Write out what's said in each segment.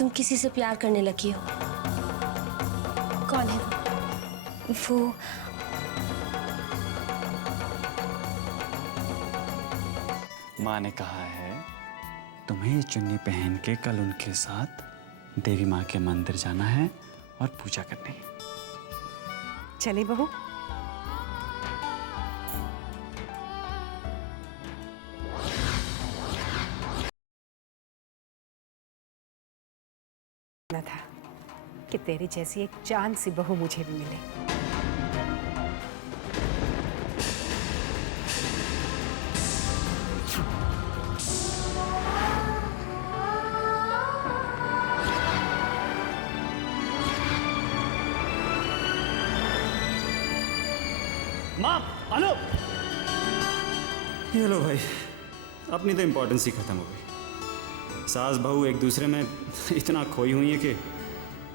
तुम किसी से प्यार करने लगी हो। कौन है वो? माँ ने कहा है तुम्हें ये चुन्नी पहन के कल उनके साथ देवी माँ के मंदिर जाना है और पूजा करनी है। चले बहू। ना था कि तेरी जैसी एक चांद सी बहू मुझे भी मिले। माँ, अनु! ये लो भाई, अपनी तो इम्पोर्टेंस ही खत्म हो गई। सास बहू एक दूसरे में इतना खोई हुई है कि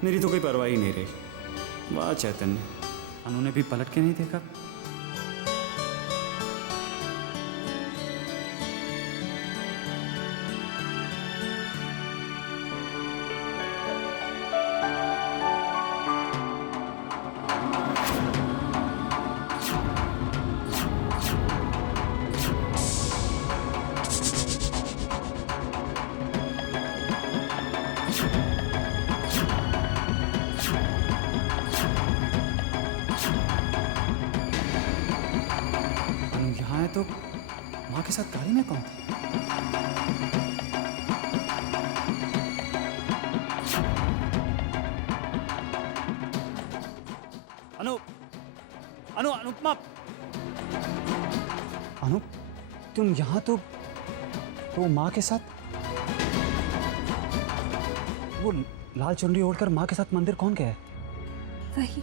मेरी तो कोई परवाह ही नहीं रही। वाह चैतन्य, अनु ने भी पलट के नहीं देखा। यहाँ है तो माँ के साथ गाड़ी में कौन? अनु, अनु, अनुपमा, अनु, तुम यहाँ तो माँ के साथ? वो लाल चुनरी ओढ़कर माँ के साथ मंदिर कौन गया है? वही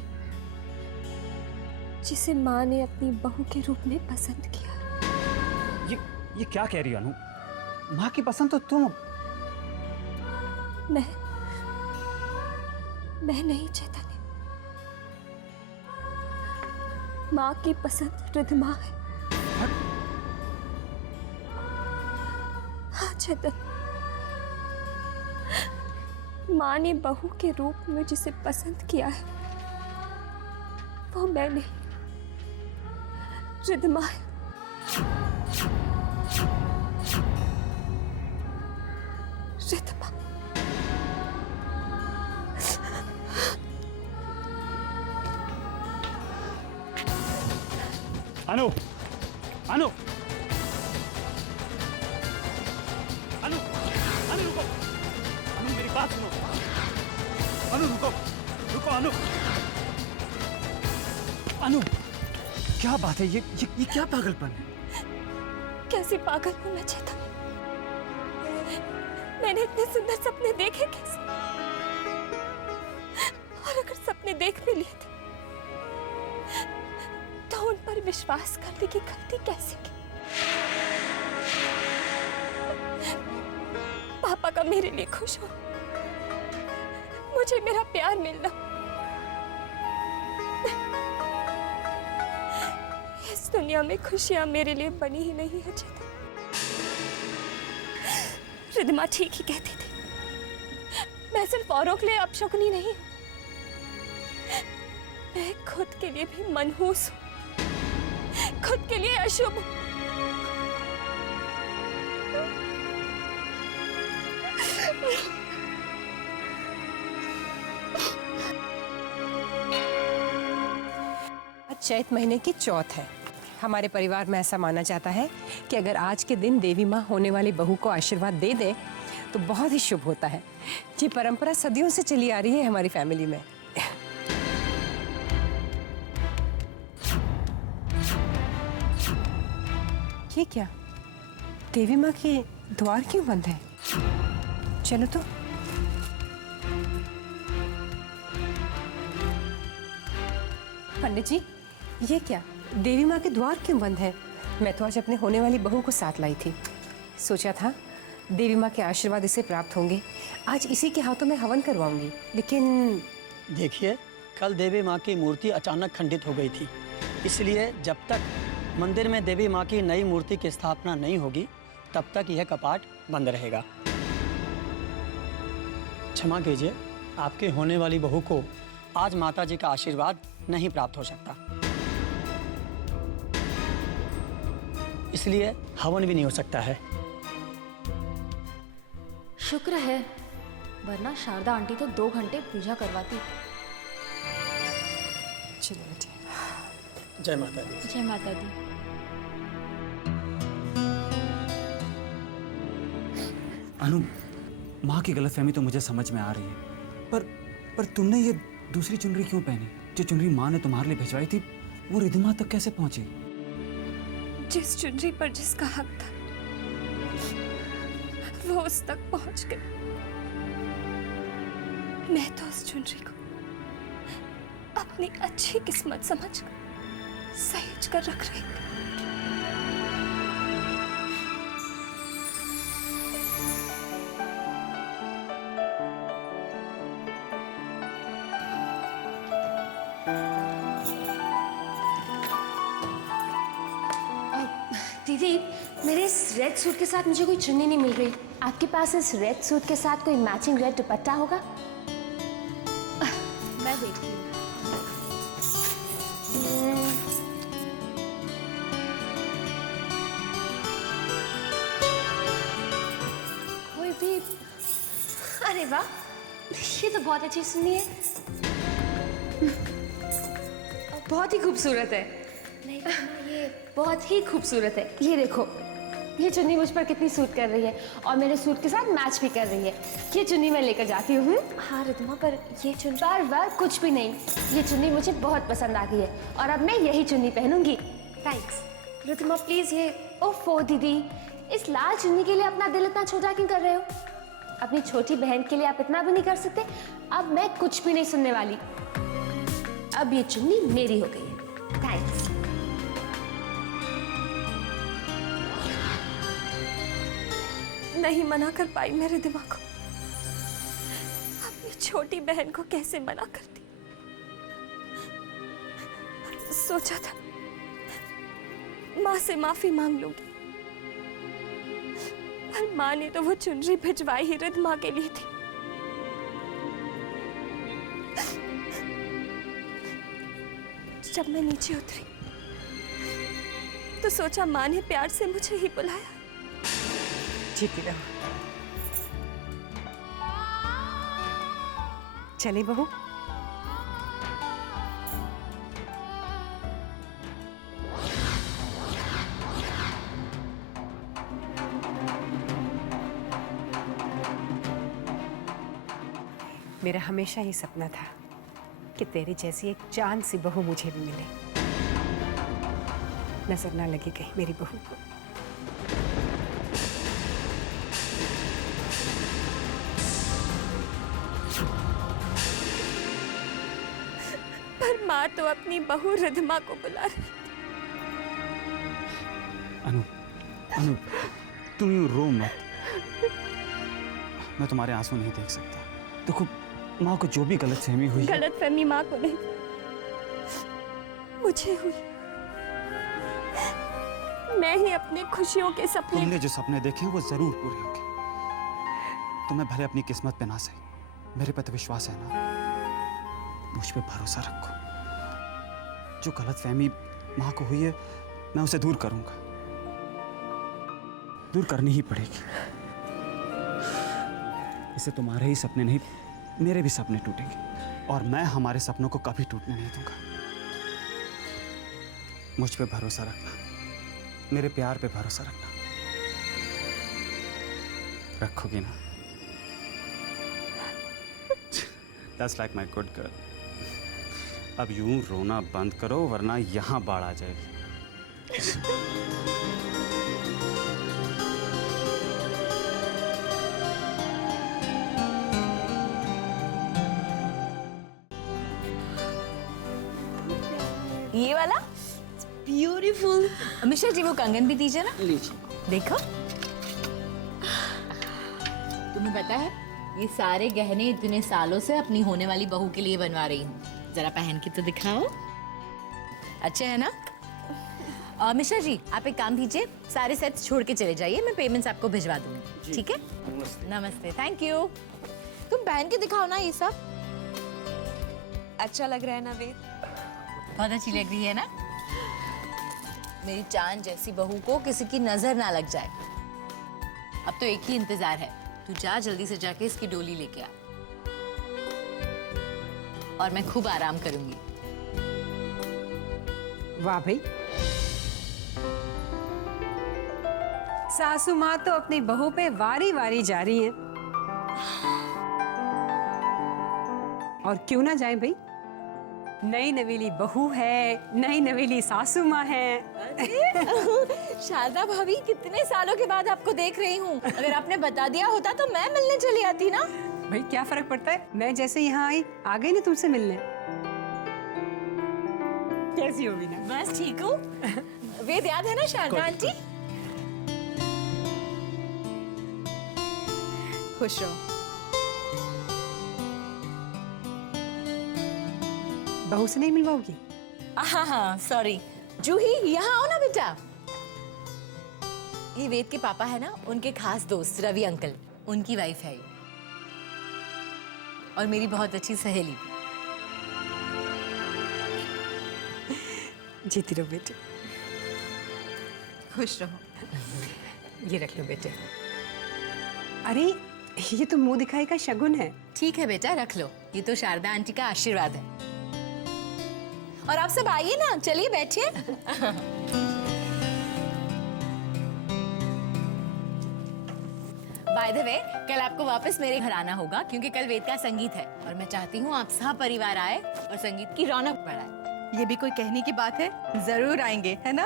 जिसे माँ ने अपनी बहू के रूप में पसंद किया। ये क्या कह रही है अनु? माँ की पसंद तो तुम। मैं नहीं चैतन्य, माँ की पसंद रिद्धमा है। हाँ चैतन्य, माँ ने बहू के रूप में जिसे पसंद किया है वो मैं नहीं, रिद्धमा है। रिद्धमा। अनु, अनु, अनु, अनु रुको, अनु मेरी बात सुनो, अनु रुको, रुको अनु, अनु, क्या बात है? ये क्या पागलपन है? कैसी पागल हूं मैं चेतन? मैंने इतने सुंदर सपने देखे कैसे? और अगर सपने देख भी लिए थे तो उन पर विश्वास करने की गलती कैसे की? पापा का मेरे लिए खुश हो, मुझे मेरा प्यार मिलना, इस दुनिया में खुशियां मेरे लिए बनी ही नहीं है चेतन। रिद्धमा ठीक ही कहती थी, मैं सिर्फ औरों के लिए अपशकुनी नहीं, मैं खुद के लिए भी मनहूस हूं, खुद के लिए अशुभ हूं। चैत महीने की चौथ है। हमारे परिवार में ऐसा माना जाता है कि अगर आज के दिन देवी माँ होने वाली बहू को आशीर्वाद दे दे तो बहुत ही शुभ होता है। ये परंपरा सदियों से चली आ रही है हमारी फैमिली में। ये क्या, देवी माँ के द्वार क्यों बंद है? चलो तो। पंडित जी, ये क्या, देवी माँ के द्वार क्यों बंद है? मैं तो आज अपने होने वाली बहू को साथ लाई थी। सोचा था देवी माँ के आशीर्वाद इसे प्राप्त होंगे, आज इसी के हाथों में हवन करवाऊंगी, लेकिन देखिए, कल देवी माँ की मूर्ति अचानक खंडित हो गई थी, इसलिए जब तक मंदिर में देवी माँ की नई मूर्ति की स्थापना नहीं होगी तब तक यह कपाट बंद रहेगा। क्षमा कीजिए, आपके होने वाली बहू को आज माता जी का आशीर्वाद नहीं प्राप्त हो सकता, इसलिए हवन भी नहीं हो सकता है। शुक्र है, वरना शारदा आंटी तो 2 घंटे पूजा करवाती। चलो बेटे। जय माता दी। जय माता दी। अनु, माँ की गलतफहमी तो मुझे समझ में आ रही है, पर तुमने ये दूसरी चुनरी क्यों पहनी? जो चुनरी माँ ने तुम्हारे लिए भिजवाई थी वो रिद्धिमा तक कैसे पहुंची? जिस चुनरी पर जिसका हक था वो उस तक पहुंच गई। मैं तो उस चुनरी को अपनी अच्छी किस्मत समझकर सहेज कर रख रही थी। दीदी, मेरे इस रेड सूट के साथ मुझे कोई चुन्नी नहीं मिल रही। आपके पास इस रेड सूट के साथ कोई मैचिंग रेड दुपट्टा होगा? मैं देखती हूँ। कोई भी? अरे वाह, ये तो बहुत अच्छी चुन्नी है। बहुत ही खूबसूरत है। नहीं ये बहुत ही खूबसूरत है। ये देखो, ये चुन्नी मुझ पर कितनी सूट कर रही है और मेरे सूट के साथ मैच भी कर रही है। ये चुन्नी मैं लेकर जाती हूँ। हाँ रिद्धिमा, पर ये चुन्नी बार कुछ भी नहीं, ये चुन्नी मुझे बहुत पसंद आ गई है और अब मैं यही चुन्नी पहनूंगी। थैंक्स रिद्धिमा, प्लीज ये। ओफो दीदी, इस लाल चुन्नी के लिए अपना दिल इतना छोटा क्यों कर रहे हो? अपनी छोटी बहन के लिए आप इतना भी नहीं कर सकते? अब मैं कुछ भी नहीं सुनने वाली। अब ये चुन्नी मेरी हो गई है। थैंक्स। नहीं मना कर पाई मेरे दिमाग को। अपनी छोटी बहन को कैसे मना करती? सोचा था माँ से माफी मांग लूंगी, पर माँ ने तो वो चुनरी भिजवाई ही रिद्धिमा के लिए थी। जब मैं नीचे उतरी तो सोचा माँ ने प्यार से मुझे ही बुलाया। जीती रहो। चले बहू। मेरा हमेशा ये सपना था कि तेरी जैसी एक चांद सी बहू मुझे भी मिले। नजर ना लगी कहीं मेरी बहू को। पर माँ तो अपनी बहू रिद्धिमा को बुला रही। अनु, तुम यूं रो मत। मैं तुम्हारे आंसू नहीं देख सकता। देखो, माँ को जो भी गलतफहमी हुई, गलतफहमी माँ को नहीं, मुझे हुई। मैं ही अपनी खुशियों के सपने, तुमने जो सपने देखे वो जरूर पूरे होंगे। तुम्हें भले अपनी किस्मत पे ना सही, मेरे पे तो विश्वास है ना? मुझ पे भरोसा रखो। जो गलतफहमी माँ को हुई है मैं उसे दूर करूंगा। दूर करनी ही पड़ेगी। इससे तुम्हारे ही सपने नहीं, मेरे भी सपने टूटेंगे और मैं हमारे सपनों को कभी टूटने नहीं दूंगा। मुझ पे भरोसा रखना, मेरे प्यार पे भरोसा रखना। रखोगी ना? That's like my good girl. अब यूं रोना बंद करो वरना यहां बाढ़ आ जाएगी। ये वाला ब्यूटीफुल। मिश्रा जी वो कंगन भी दीजिए ना। लीजिए। देखो, तुम्हें पता है ये सारे गहने इतने सालों से अपनी होने वाली बहू के लिए बनवा रही हूँ। जरा पहन के तो दिखाओ। अच्छे है ना? मिश्रा जी आप एक काम कीजिए, सारे सेट्स छोड़ के चले जाइए, मैं पेमेंट्स आपको भिजवा दूंगी। ठीक है? नमस्ते। नमस्ते, थैंक यू। तुम पहन के दिखाओ ना ये सब। अच्छा लग रहा है ना वेद? बहुत अच्छी लग रही है ना। मेरी चांद जैसी बहू को किसी की नजर ना लग जाए। अब तो एक ही इंतजार है, तू जा जल्दी से जाके इसकी डोली लेके आ और मैं खूब आराम करूंगी। वाह भाई, सासू माँ तो अपनी बहू पे वारी वारी जा रही हैं। और क्यों ना जाए भाई, नई नवेली बहू है, नई नवेली सासू माँ है। शारदा भाभी, कितने सालों के बाद आपको देख रही हूँ। अगर आपने बता दिया होता तो मैं मिलने चली आती ना। भाई क्या फर्क पड़ता है, मैं जैसे यहाँ आई आ गई ना तुमसे मिलने। कैसी हो बीना? बस ठीक हूँ। वेद याद है ना शारदा आंटी? खुश रहो। बहू से नहीं मिलवाओगी? हाँ हाँ सॉरी। जूही यहाँ आओ ना बेटा। ये वेद के पापा है ना, उनके खास दोस्त रवि अंकल, उनकी वाइफ है ये। और मेरी बहुत अच्छी सहेली भी। जीती रहो बेटे। खुश रहो। ये रख लो बेटे। अरे ये तो मुंह दिखाई का शगुन है। ठीक है बेटा, रख लो। ये तो शारदा आंटी का आशीर्वाद है। और आप सब आइए ना, चलिए बैठिए। बाय द वे, कल आपको वापस मेरे घर आना होगा क्योंकि कल वेद का संगीत है और मैं चाहती हूँ आप सब परिवार आए और संगीत की रौनक बढ़ाए। ये भी कोई कहने की बात है? जरूर आएंगे, है ना?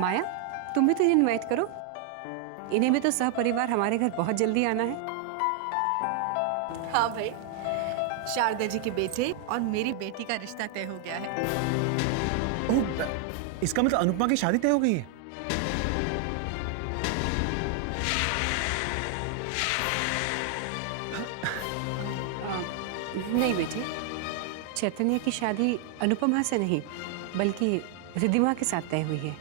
माया, तुम भी तो इन्हें इनवाइट करो। इन्हें भी तो सह परिवार हमारे घर बहुत जल्दी आना है। हाँ भाई, शारदा जी के बेटे और मेरी बेटी का रिश्ता तय हो गया है। ओह, इसका मतलब अनुपमा की शादी तय हो गई है? नहीं बेटे, चैतन्य की शादी अनुपमा से नहीं बल्कि रिद्धिमा के साथ तय हुई है।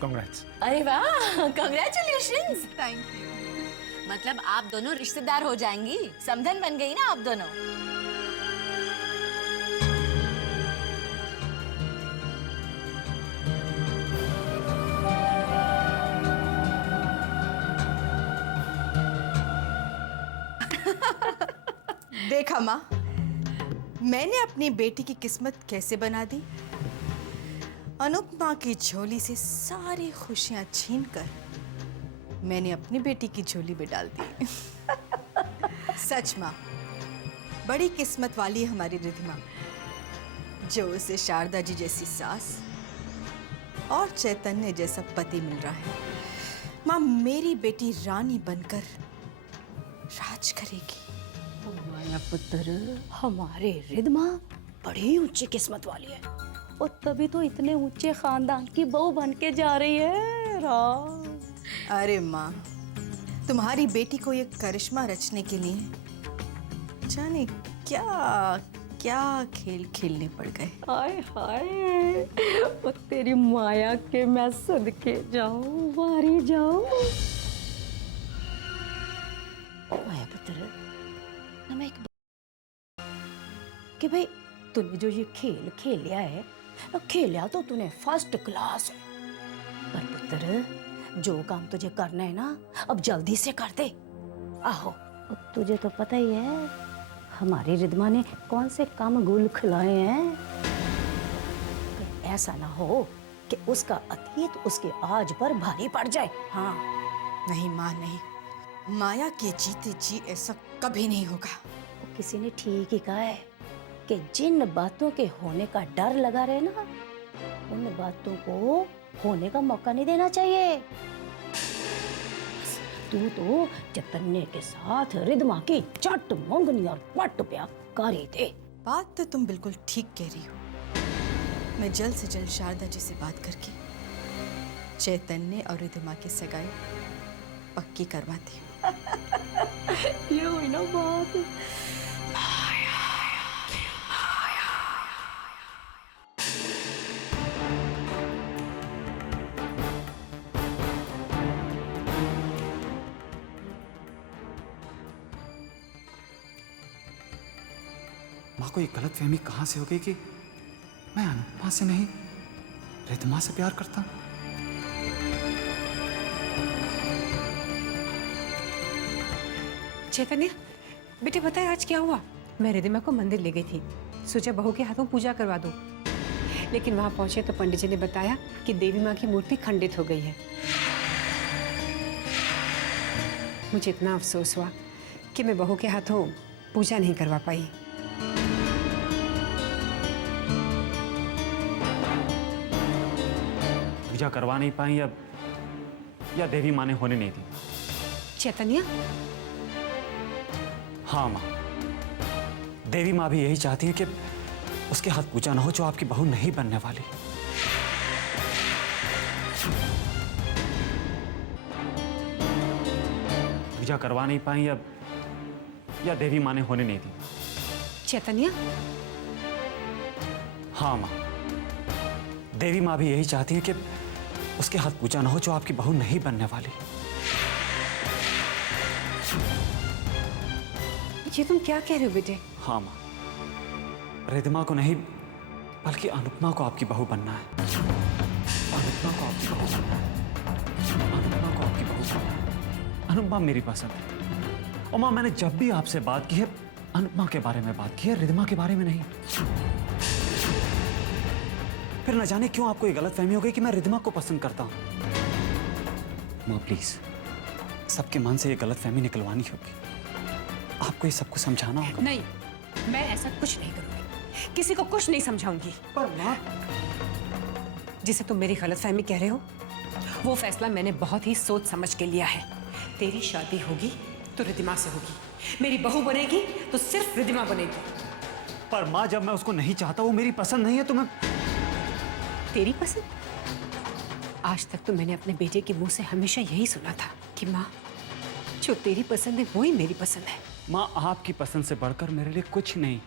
कांग्रेट्स। अरे वाह, कांग्रेचुलेशंस। Thank you. मतलब आप दोनों रिश्तेदार हो जाएंगी, समधन बन गई ना आप दोनों। देखा माँ, मैंने अपनी बेटी की किस्मत कैसे बना दी। अनुपमा की झोली से सारी खुशियां छीनकर मैंने अपनी बेटी की झोली में डाल दी। सच माँ, बड़ी किस्मत वाली है हमारी रिद्धिमा, जो उसे शारदा जी जैसी सास और चैतन्य जैसा पति मिल रहा है। माँ, मेरी बेटी रानी बनकर राज करेगी। माया पुत्र, हमारे रिद्धिमा बड़ी ऊंची किस्मत वाली है और तभी तो इतने ऊंचे खानदान की बहू बन के जा रही है। राज, अरे माँ, तुम्हारी बेटी को ये करिश्मा रचने के लिए जाने क्या क्या खेल खेलने पड़ गए। हाय हाय, वो तेरी माया के मैं सदके जाऊं, वारी जाऊं। माया पुत्र, मैं एक कि भाई तूने जो ये खेल खेलिया है, खेलिया तो तूने फर्स्ट क्लास है, पर पुत्र जो काम तुझे करना है ना, अब जल्दी से कर दे। आहो, तुझे तो पता ही है हमारी रिद्धिमा ने कौन से काम गुल खिलाए हैं। ऐसा ना हो कि उसका अतीत उसके आज पर भारी पड़ जाए। हाँ नहीं माँ, नहीं, माया के जीते जी ऐसा कभी नहीं होगा। किसी ने ठीक ही कहा है कि जिन बातों के होने का डर लगा रहे ना, उन बातों को होने का मौका नहीं देना चाहिए। तू तो चैतन्य के साथ रिद्धिमा की चट मंगनी और पट ब्याह कर ही दे। बात तो तुम बिल्कुल ठीक कह रही हो। मैं जल्द से जल्द शारदा जी से बात करके चैतन्य और रिद्धिमा की सगाई पक्की करवाती हूँ। ये हुई ना बात। माँ को ये गलतफहमी कहाँ से हो गई कि मैं अनुपमा से नहीं रिद्धिमा से प्यार करता हूँ। चैतन्य, बेटे बताए आज क्या हुआ? मैं रिद्धिमा को मंदिर ले गई थी, सोचा बहू के हाथों पूजा करवा दूं। लेकिन वहां पहुंचे तो पंडित जी ने बताया कि देवी माँ की मूर्ति खंडित हो गई है। मुझे इतना अफसोस हुआ कि मैं बहू के हाथों पूजा नहीं करवा पाई। पूजा करवा नहीं पाई या देवी माँ ने होने नहीं दी? चैतन्य, हाँ माँ, देवी माँ भी यही चाहती है कि उसके हाथ पूजा ना हो जो आपकी बहू नहीं बनने वाली। पूजा करवा नहीं पाई या देवी माँ ने होने नहीं दी? चैतन्य, हाँ माँ, देवी माँ भी यही चाहती है कि उसके हाथ पूजा ना हो जो आपकी बहू नहीं बनने वाली। ये तुम क्या कह रहे हो बेटे? हाँ माँ, रिद्धिमा को नहीं बल्कि अनुपमा को आपकी बहू बनना है। अनुपमा को आपकी बहू बनना है। अनुपमा को आपकी बहू बनना है। अनुपमा मेरी पसंद है। और माँ, मैंने जब भी आपसे बात की है अनुपमा के बारे में बात की है, रिद्धिमा के बारे में नहीं। फिर न जाने क्यों आपको ये गलतफहमी हो गई कि मैं रिद्धिमा को पसंद करता हूँ। माँ प्लीज, सबके मन से ये गलतफहमी निकलवानी होगी। आपको ये सबको समझाना होगा। नहीं, मैं ऐसा कुछ नहीं करूंगी, किसी को कुछ नहीं समझाऊंगी। पर माँ, जिसे तुम मेरी गलतफहमी कह रहे हो, वो फैसला मैंने बहुत ही सोच समझ के लिया है। तेरी शादी होगी तो रिद्धिमा से होगी, मेरी बहू बनेगी तो सिर्फ रिद्धिमा बनेगी। पर माँ, जब मैं उसको नहीं चाहता, वो मेरी पसंद नहीं है, तो मैं... तेरी पसंद? आज तक तो मैंने अपने बेटे के मुंह से हमेशा यही सुना था कि माँ, जो तेरी पसंद है वही मेरी पसंद है। माँ, आपकी पसंद से बढ़कर मेरे लिए कुछ नहीं।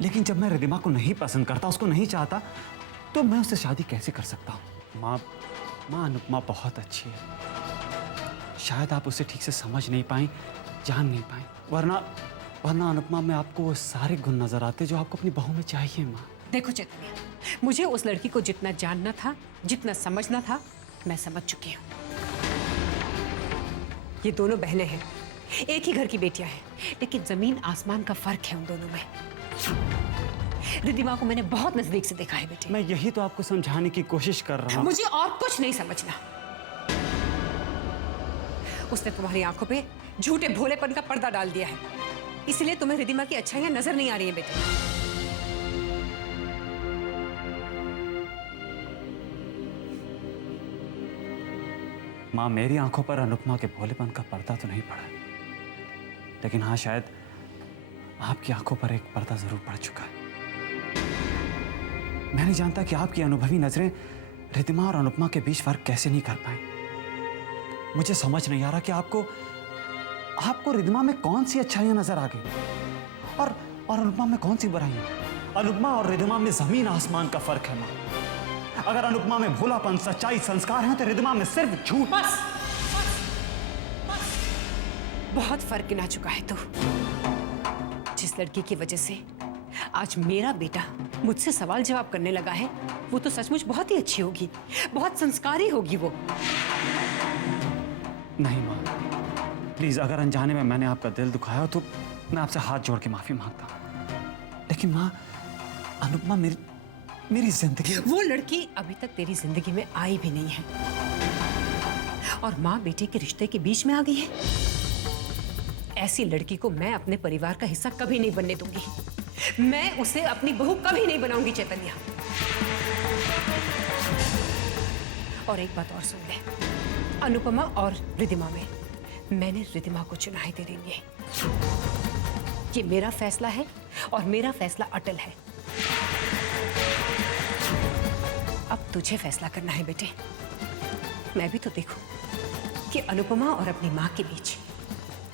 लेकिन जब मैं रिद्धिमा को नहीं पसंद करता, उसको नहीं चाहता, तो मैं उससे शादी कैसे कर सकता हूँ? माँ, अनुपमा बहुत अच्छी है। शायद आप उसे ठीक से समझ नहीं पाई, जान नहीं पाई, वरना अनुपमा में आपको वो सारे गुण नजर आते जो आपको अपनी बहू में चाहिए। माँ देखो चैतन्य, मुझे उस लड़की को जितना जानना था, जितना समझना था, मैं समझ चुकी हूँ। ये दोनों बहनें हैं, एक ही घर की बेटियां हैं, लेकिन जमीन आसमान का फर्क है उन दोनों में। रिद्धिमा को मैंने बहुत नजदीक से देखा है बेटे। मैं यही तो आपको समझाने की कोशिश कर रहा हूँ। मुझे और कुछ नहीं समझना। उसने तुम्हारी आंखों पे झूठे भोलेपन का पर्दा डाल दिया है, इसलिए तुम्हें रिद्धिमा की अच्छाइयां नजर नहीं आ रही है बेटे। माँ, मेरी आंखों पर अनुपमा के भोलेपन का पर्दा तो नहीं पड़ा, लेकिन हाँ, शायद आपकी आंखों पर एक पर्दा जरूर पड़ चुका है। मैं नहीं जानता कि आपकी अनुभवी नजरें रिद्धिमा और अनुपमा के बीच फर्क कैसे नहीं कर पाए। मुझे समझ नहीं आ रहा कि आपको रिद्धिमा में कौन सी अच्छाइयां नजर आ गई और अनुपमा में कौन सी बुराइयां। अनुपमा और रिद्धिमा में जमीन आसमान का फर्क है माँ। अगर अनुपमा में भोलापन, सच्चाई, संस्कार हैं, तो रिद्धिमा में सिर्फ झूठ। बस बहुत फर्क गिना चुका है तू। जिस लड़की की वजह से आज मेरा बेटा मुझसे सवाल जवाब करने लगा है, वो तो सचमुच बहुत ही अच्छी होगी, बहुत संस्कारी होगी वो। नहीं माँ, प्लीज, अगर अनजाने में मैंने आपका दिल दुखाया तो मैं आपसे हाथ जोड़ के माफी मांगता हूँ। लेकिन माँ, अनुपमा मेरी जिंदगी... वो लड़की अभी तक तेरी जिंदगी में आई भी नहीं है और माँ बेटे के रिश्ते के बीच में आ गई है। ऐसी लड़की को मैं अपने परिवार का हिस्सा कभी नहीं बनने दूंगी। मैं उसे अपनी बहू कभी नहीं बनाऊंगी चैतन्य। और एक बात और सुन ले, अनुपमा और रिद्धिमा में मैंने रिद्धिमा को चुना है तेरे लिए। ये मेरा फैसला है और मेरा फैसला अटल है। अब तुझे फैसला करना है बेटे। मैं भी तो देखूं कि अनुपमा और अपनी माँ के बीच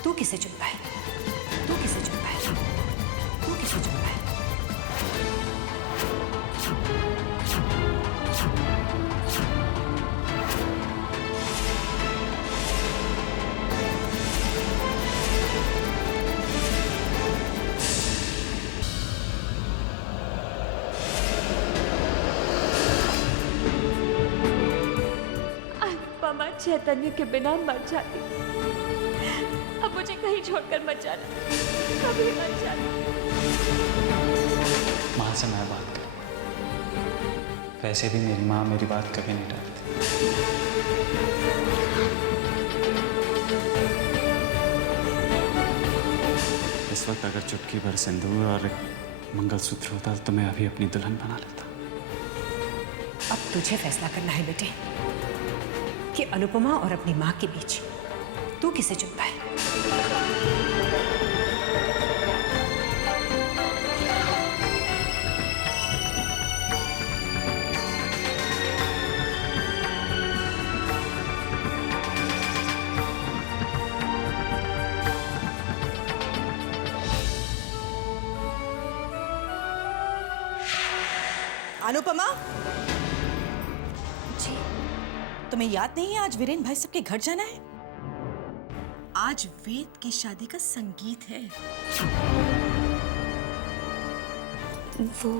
तू किसे चुनता है, तू किसे चुनता है, तू किसे चुनता है। चैतन्य के बिना मर जाती। अब मुझे कहीं छोड़कर मत जाना, कभी मत जाना। माँ से मैं बात कर, वैसे भी मेरी माँ मेरी बात कभी नहीं टालती। इस वक्त अगर चुटकी भर सिंदूर और मंगलसूत्र होता तो मैं अभी अपनी दुल्हन बना लेता। अब तुझे फैसला करना है बेटे कि अनुपमा और अपनी माँ के बीच तू किसे चुनता है। अनुपमा, जी तुम्हें याद नहीं है आज वीरेन भाई सबके घर जाना है? आज वेद की शादी का संगीत है। वो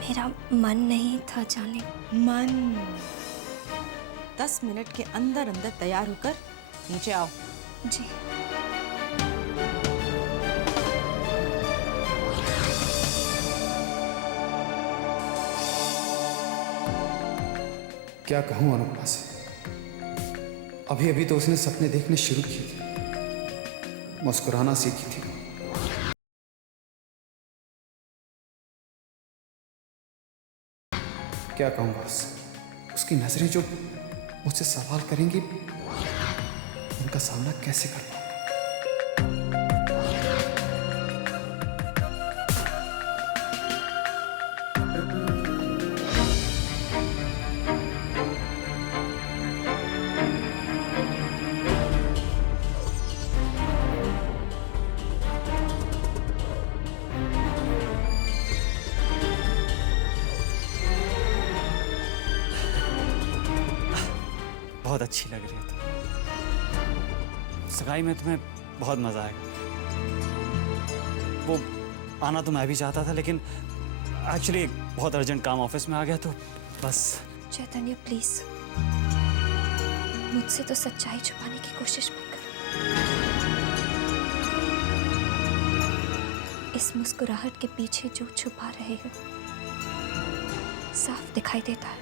मेरा मन नहीं था जाने। मन 10 मिनट के अंदर अंदर तैयार होकर नीचे आओ। जी क्या कहूं अनुपमा से, अभी अभी तो उसने सपने देखने शुरू किए थे, मुस्कुराना सीखी थी। क्या कहूंगा उसकी नजरें जो मुझसे सवाल करेंगी, उनका सामना कैसे कर पाऊंगा? बहुत अच्छी लग रही है तुम। सगाई में तुम्हें बहुत मजा आएगा। वो आना तो मैं भी चाहता था, लेकिन एक्चुअली बहुत अर्जेंट काम ऑफिस में आ गया, तो बस। चैतन्य प्लीज मुझसे तो सच्चाई छुपाने की कोशिश मत करो। इस मुस्कुराहट के पीछे जो छुपा रहे हो साफ दिखाई देता है।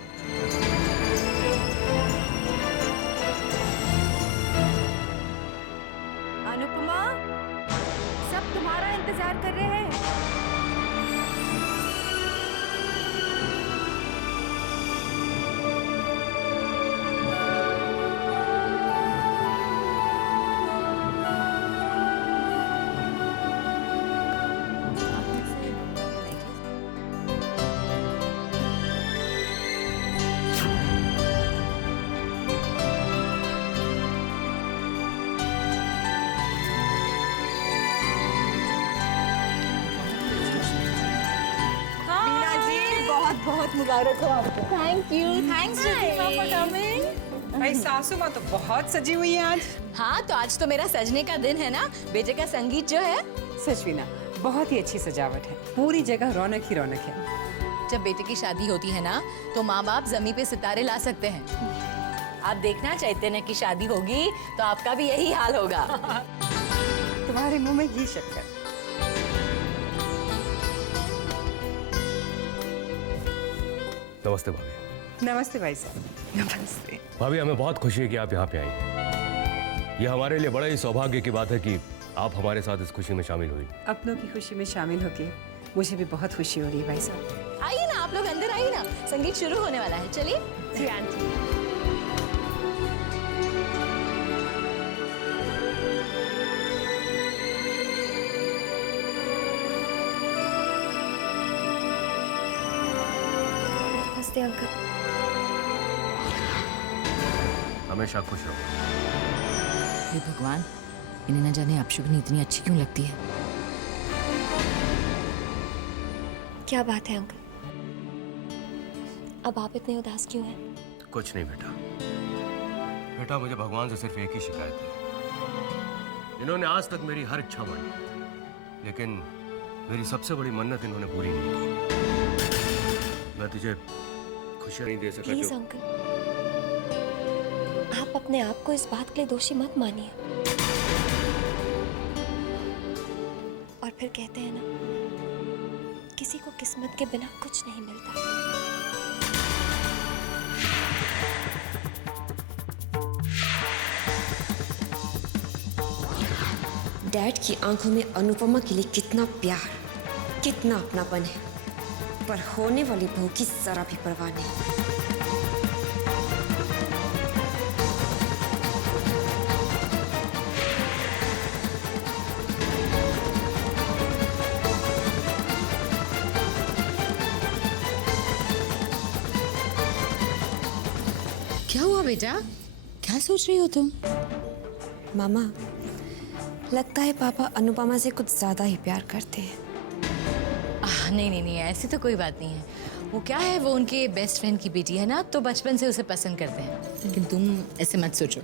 अनुपमा, सब तुम्हारा इंतजार कर रहे हैं। बहुत मुबारक हो आपको। Thank you, thanks for coming. भाई सासू माँ तो बहुत सजी हुई है आज। हाँ, तो आज तो मेरा सजने का दिन है ना, बेटे का संगीत जो है। सच भी ना, बहुत ही अच्छी सजावट है, पूरी जगह रौनक ही रौनक है। जब बेटे की शादी होती है ना, तो माँ बाप जमीन पे सितारे ला सकते हैं। आप देखना, चैतन्य की शादी होगी तो आपका भी यही हाल होगा। तुम्हारे मुंह में घी शक्कर। नमस्ते भाभी। नमस्ते भाई साहब। नमस्ते भाभी, हमें बहुत खुशी है कि आप यहाँ पे आई। ये हमारे लिए बड़ा ही सौभाग्य की बात है कि आप हमारे साथ इस खुशी में शामिल हुई। अपनों की खुशी में शामिल होके मुझे भी बहुत खुशी हो रही है भाई साहब। आइए ना, आप लोग अंदर आइए ना, संगीत शुरू होने वाला है। चलिए। जी आंटी। नमस्ते अंकल। हमेशा खुश रहो। हे भगवान, इन्हें न जाने अपशुभनी इतनी अच्छी क्यों लगती है। क्या बात है अंकल, अब आप इतने उदास क्यों हैं? कुछ नहीं बेटा। बेटा, मुझे भगवान से सिर्फ एक ही शिकायत है। इन्होंने आज तक मेरी हर इच्छा मानी, लेकिन मेरी सबसे बड़ी मन्नत इन्होंने पूरी नहीं की। मैं तुझे खुशियां नहीं दे सका। प्लीज अंकल, आप अपने आप को इस बात के लिए दोषी मत मानिए। और फिर कहते हैं ना, किसी को किस्मत के बिना कुछ नहीं मिलता। डैड की आंखों में अनुपमा के लिए कितना प्यार, कितना अपनापन है, पर होने वाली बहू की जरा भी परवाह नहीं। क्या हुआ बेटा? क्या सोच रही हो तुम? मामा, लगता है पापा अनुपमा से कुछ ज्यादा ही प्यार करते हैं। नहीं नहीं नहीं, ऐसी तो कोई बात नहीं है। वो क्या है, वो उनके बेस्ट फ्रेंड की बेटी है ना, तो बचपन से उसे पसंद करते हैं। लेकिन तुम ऐसे मत सोचो,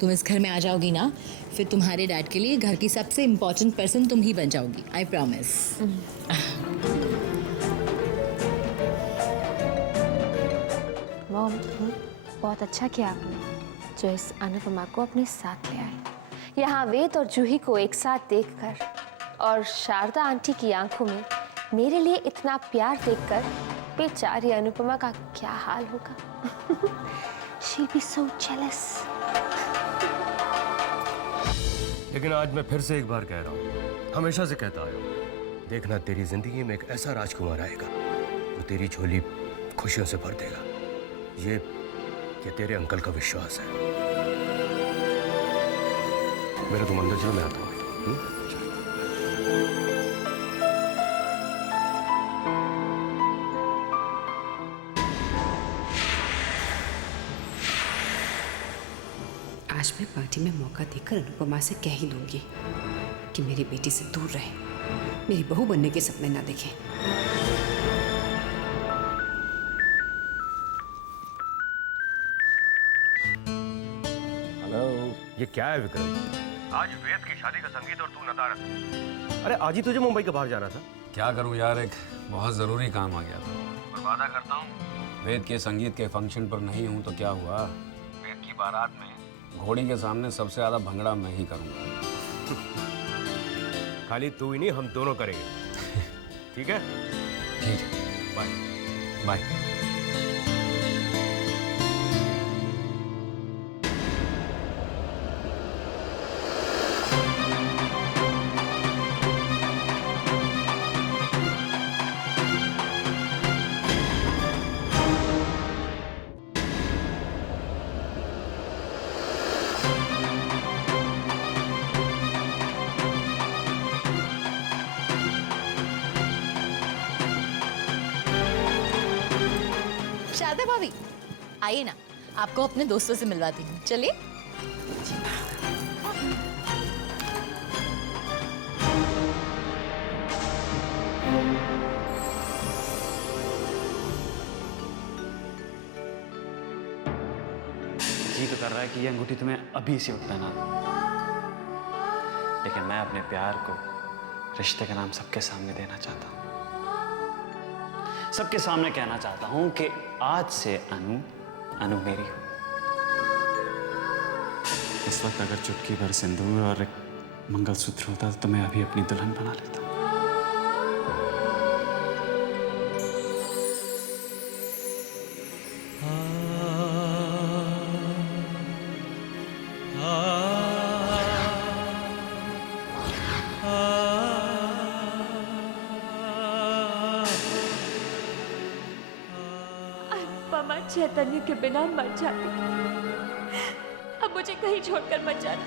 तुम इस घर में आ जाओगी ना, फिर तुम्हारे डैड के लिए घर की सबसे इम्पोर्टेंट पर्सन तुम ही बन जाओगी। I promise. मॉम, बहुत अच्छा किया आपने जो इस अनुपमा को अपने साथ ले आए। यहाँ वेद और जूही को एक साथ देखकर और शारदा आंटी की आंखों में मेरे लिए इतना प्यार देखकर बेचारी अनुपमा का क्या हाल होगा। She'll be so jealous. लेकिन आज मैं फिर से एक बार कह रहा हूँ, हमेशा से कहता आया हूँ, देखना तेरी जिंदगी में एक ऐसा राजकुमार आएगा जो तेरी झोली खुशियों से भर देगा। ये तेरे अंकल का विश्वास है। मेरे तुम अंदर चलो, मैं आता हूँ। आज मैं पार्टी में मौका देकर अनुपमा से कह ही दूंगी कि मेरी बेटी से दूर रहे, मेरी बहू बनने के सपने ना देखे। ये क्या है विक्रम? आज वेद की शादी का संगीत और तू नदारद। अरे आज ही तुझे मुंबई का बाहर जाना था। क्या करूं यार, एक बहुत ज़रूरी काम आ गया था। और वादा करता हूँ वेद के संगीत के फंक्शन पर नहीं हूँ तो क्या हुआ, वेद की बारात में घोड़ी के सामने सबसे ज़्यादा भंगड़ा मैं ही करूँगा। खाली तू ही नहीं, हम दोनों करेंगे। ठीक है? ठीक है, बाय बाय। शारदा भाभी, आइए ना, आपको अपने दोस्तों से मिलवाती हूँ। चलिए। जी तो कर रहा है कि ये अंगूठी तुम्हें अभी से पहना दूं, लेकिन मैं अपने प्यार को रिश्ते का नाम सबके सामने देना चाहता हूँ। सबके सामने कहना चाहता हूँ कि आज से अनु मेरी हो। इस वक्त अगर चुटकी भर सिंदूर और एक मंगलसूत्र होता तो मैं अभी अपनी दुल्हन बना लेता। अनुपमा चैतन्य के बिना मर जाती, अब मुझे कहीं छोड़कर मत जाना।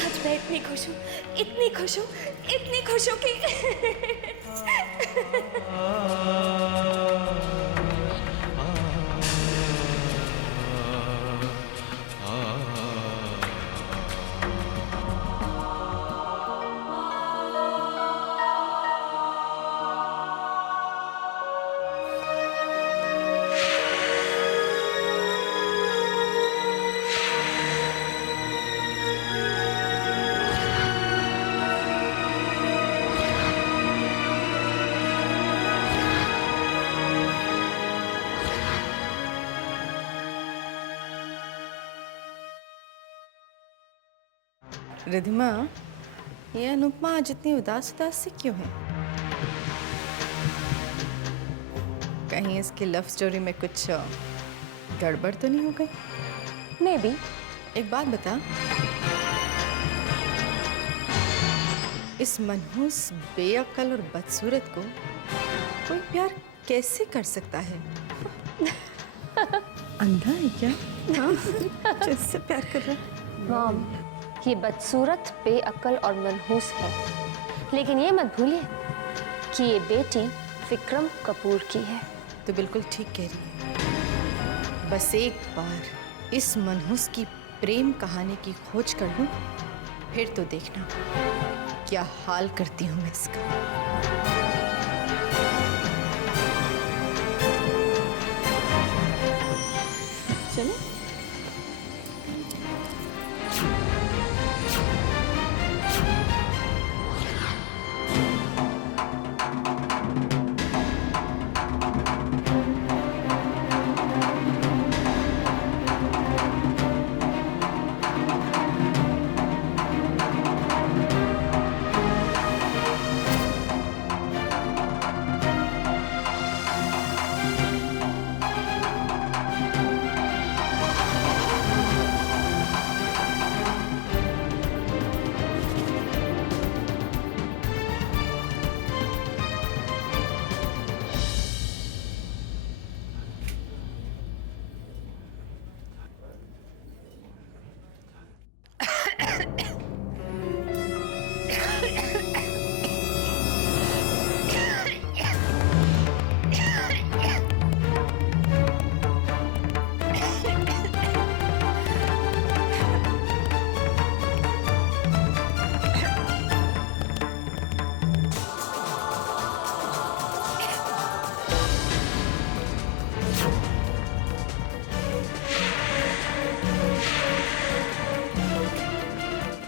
आज मैं इतनी खुश हूँ, इतनी खुश हूँ, इतनी खुश हूँ कि रिधिमा, ये अनुपमा आज इतनी उदास उदास सी क्यों है? कहीं इसकी लव स्टोरी में कुछ गड़बड़ तो नहीं हो गई? May be. एक बात बता, इस मनहूस, बेअक्ल और बदसूरत को कोई प्यार कैसे कर सकता है? अंधा है क्या? हाँ, जिससे प्यार कर रहा है। मॉम, ये बदसूरत, बेअक्ल और मनहूस है, लेकिन ये मत भूलिए कि ये बेटी विक्रम कपूर की है। तो बिल्कुल ठीक कह रही है। बस एक बार इस मनहूस की प्रेम कहानी की खोज कर लूं, फिर तो देखना क्या हाल करती हूं मैं इसका। चलो।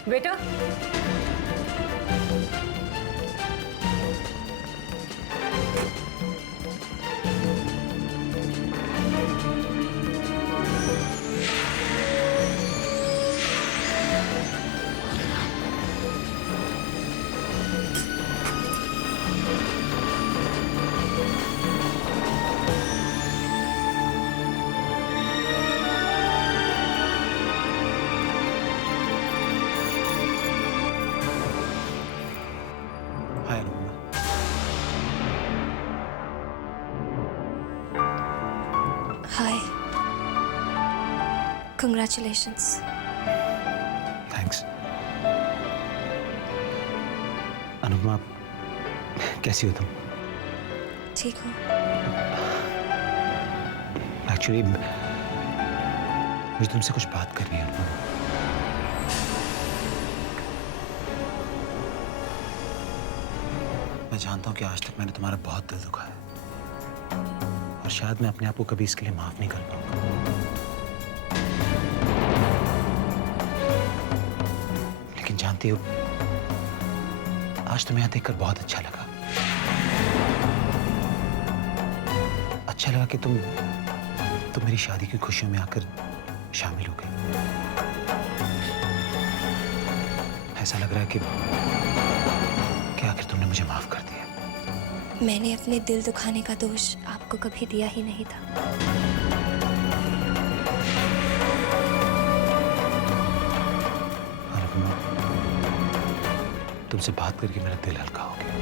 बेटा, हाय अनुपमा। हाय, कंग्रेचुलेशंस। थैंक्स। अनुपमा, कैसी हो तुम? ठीक हूँ। एक्चुअली मुझे तुमसे कुछ बात करनी है अनुपमा। मैं जानता हूँ कि आज तक मैंने तुम्हारा बहुत दिल दुखाया है और शायद मैं अपने आप को कभी इसके लिए माफ नहीं कर पाऊंगा। लेकिन जानती हो, आज तुम्हें यहाँ देखकर बहुत अच्छा लगा। अच्छा लगा कि तुम मेरी शादी की खुशियों में आकर शामिल हो गई। ऐसा लग रहा है कि आखिर तुमने मुझे माफ कर दिया। मैंने अपने दिल दुखाने का दोष आपको कभी दिया ही नहीं था। अनुपमा, तुमसे बात करके मेरा दिल हल्का हो गया।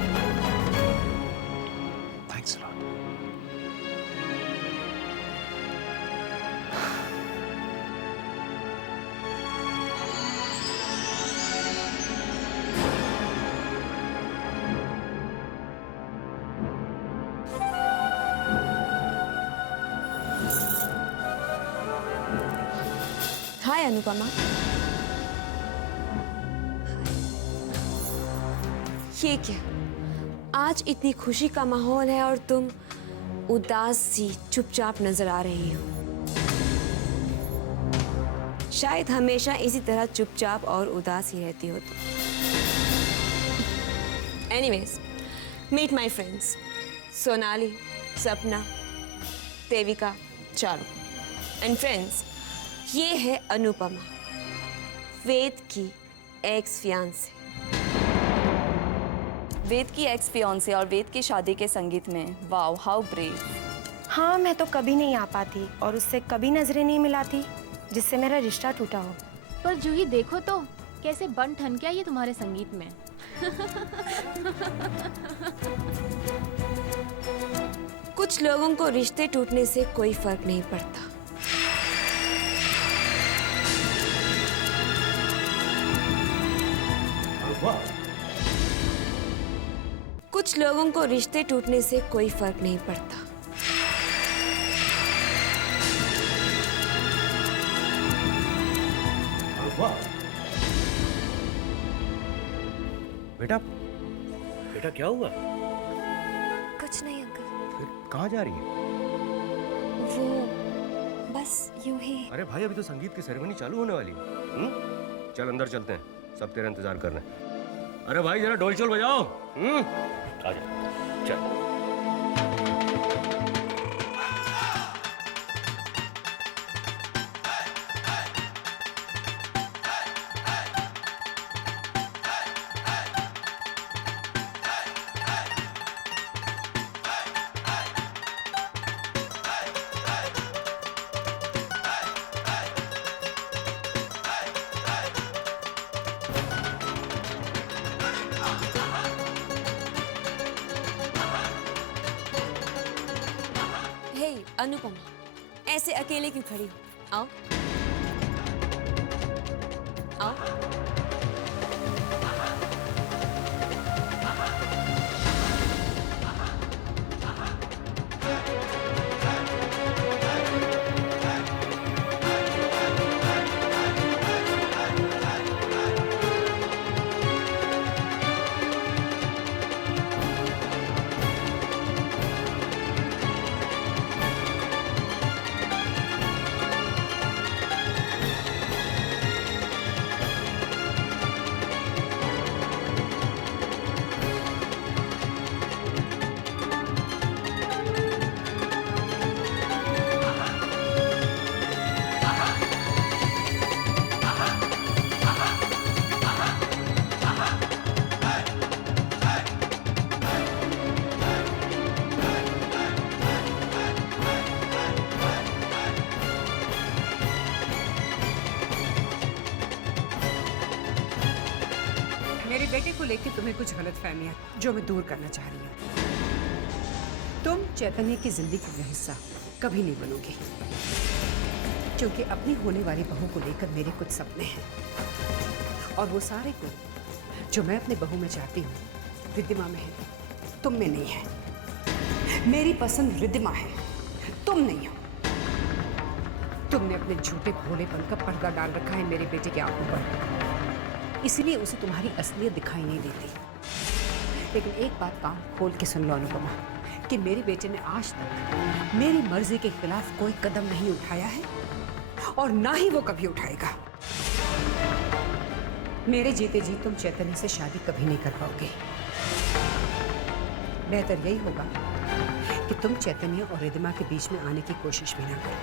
Thanks a lot. Hi Anupama. ये क्या, आज इतनी खुशी का माहौल है और तुम उदास सी चुपचाप नजर आ रही हो। शायद हमेशा इसी तरह चुपचाप और उदास ही रहती हो तुम। Anyways, meet my friends Sonali, Sapna, Devika, Charu and friends, ये है अनुपमा, वेद की एक्स फियांसे। वेद की एक्स फियांसे और वेद की शादी के संगीत में, वाओ हाउ ब्रेव। हाँ, मैं तो कभी नहीं आ पाती और उससे कभी नजरें नहीं मिलाती जिससे मेरा रिश्ता टूटा हो। पर जूही देखो तो कैसे बन ठन गया ये तुम्हारे संगीत में। कुछ लोगों को रिश्ते टूटने से कोई फर्क नहीं पड़ता। कुछ लोगों को रिश्ते टूटने से कोई फर्क नहीं पड़ता। बेटा बेटा क्या हुआ? कुछ नहीं अंकल। फिर कहाँ जा रही है? वो बस यूं ही। अरे भाई अभी तो संगीत की सेरेमनी चालू होने वाली है। चल अंदर चलते हैं, सब तेरा इंतजार कर रहे हैं। अरे भाई जरा ढोल छोल बजाओ। आ जा चल। अनुपमा, ऐसे अकेले क्यों खड़ी हो? आओ आओ। मेरे बेटे को लेकर तुम्हें कुछ गलतफहमियां जो मैं दूर करना चाह रही हूँ। तुम चैतन्य की जिंदगी का हिस्सा कभी नहीं बनोगे, क्योंकि अपनी होने वाली बहू को लेकर मेरे कुछ सपने हैं, और वो सारे गुण जो मैं अपने बहू में चाहती हूँ रिद्धिमा में है, तुम में नहीं है। मेरी पसंद रिद्धिमा है, तुम नहीं हो। तुमने अपने झूठे भोलेपन का पर्दा डाल रखा है मेरे बेटे की आंखों पर, इसलिए उसे तुम्हारी असलियत दिखाई नहीं देती। लेकिन एक बात कान खोल के सुन लो अनुपमा, कि मेरे बेटे ने आज तक मेरी मर्जी के खिलाफ कोई कदम नहीं उठाया है और ना ही वो कभी उठाएगा। मेरे जीते जी तुम चैतन्य से शादी कभी नहीं कर पाओगे। बेहतर यही होगा कि तुम चैतन्य और रिद्धिमा के बीच में आने की कोशिश भी ना करो।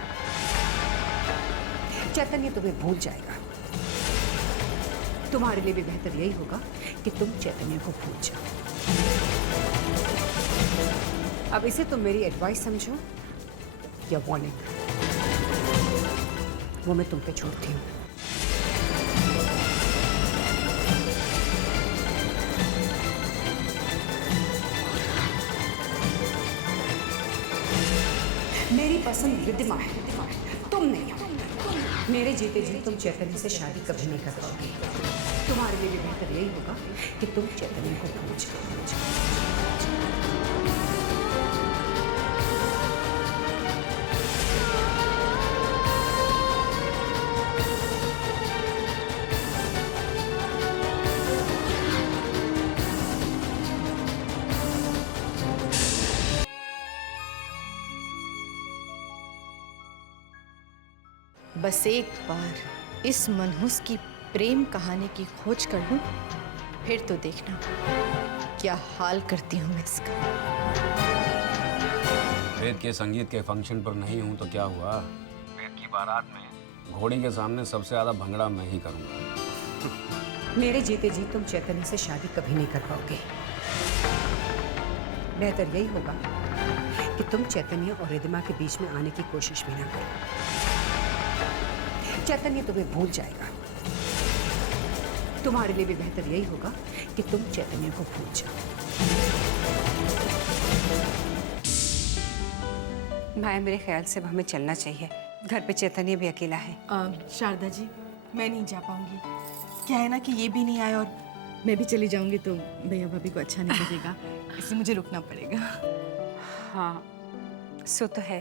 चैतन्य तुम्हें भूल जाएगा। तुम्हारे लिए भी बेहतर यही होगा कि तुम चैतन्य को भूल जाओ। अब इसे तुम मेरी एडवाइस समझो या वार्निंग, वो मैं तुम पे छोड़ती हूँ। मेरी पसंद रिद्धिमा है, तुम नहीं हो। मेरे जीते जी तुम चैतन्य से शादी कभी नहीं कर पाओगे। तुम्हारे लिए भी बेहतर यही होगा कि तुम चैतन्य को भूल जाओ। बस एक बार इस मनहूस की प्रेम कहानी की खोज कर लूं, फिर तो देखना क्या हाल करती हूं मैं इसका। वेद के संगीत के फंक्शन पर नहीं हूं तो क्या हुआ? वेद की बारात में घोड़ी के सामने सबसे ज्यादा भंगड़ा मैं ही करूंगा। मेरे जीते जी तुम चैतन्य से शादी कभी नहीं कर पाओगे। बेहतर यही होगा कि तुम चैतन्य और रिद्धिमा के बीच में आने की कोशिश भी ना करो। चैतन्य तुम्हें भूल जाएगा। तुम्हारे लिए भी बेहतर यही होगा कि तुम चैतन्य को भूल जाओ। माया, मेरे ख्याल से अब हमें चलना चाहिए। घर पे चैतन्य भी अकेला है। शारदा जी, मैं नहीं जा पाऊंगी। क्या है ना कि ये भी नहीं आए और मैं भी चली जाऊंगी तो भैया भाभी को अच्छा नहीं लगेगा, इसलिए मुझे रुकना पड़ेगा। हाँ, सो तो है।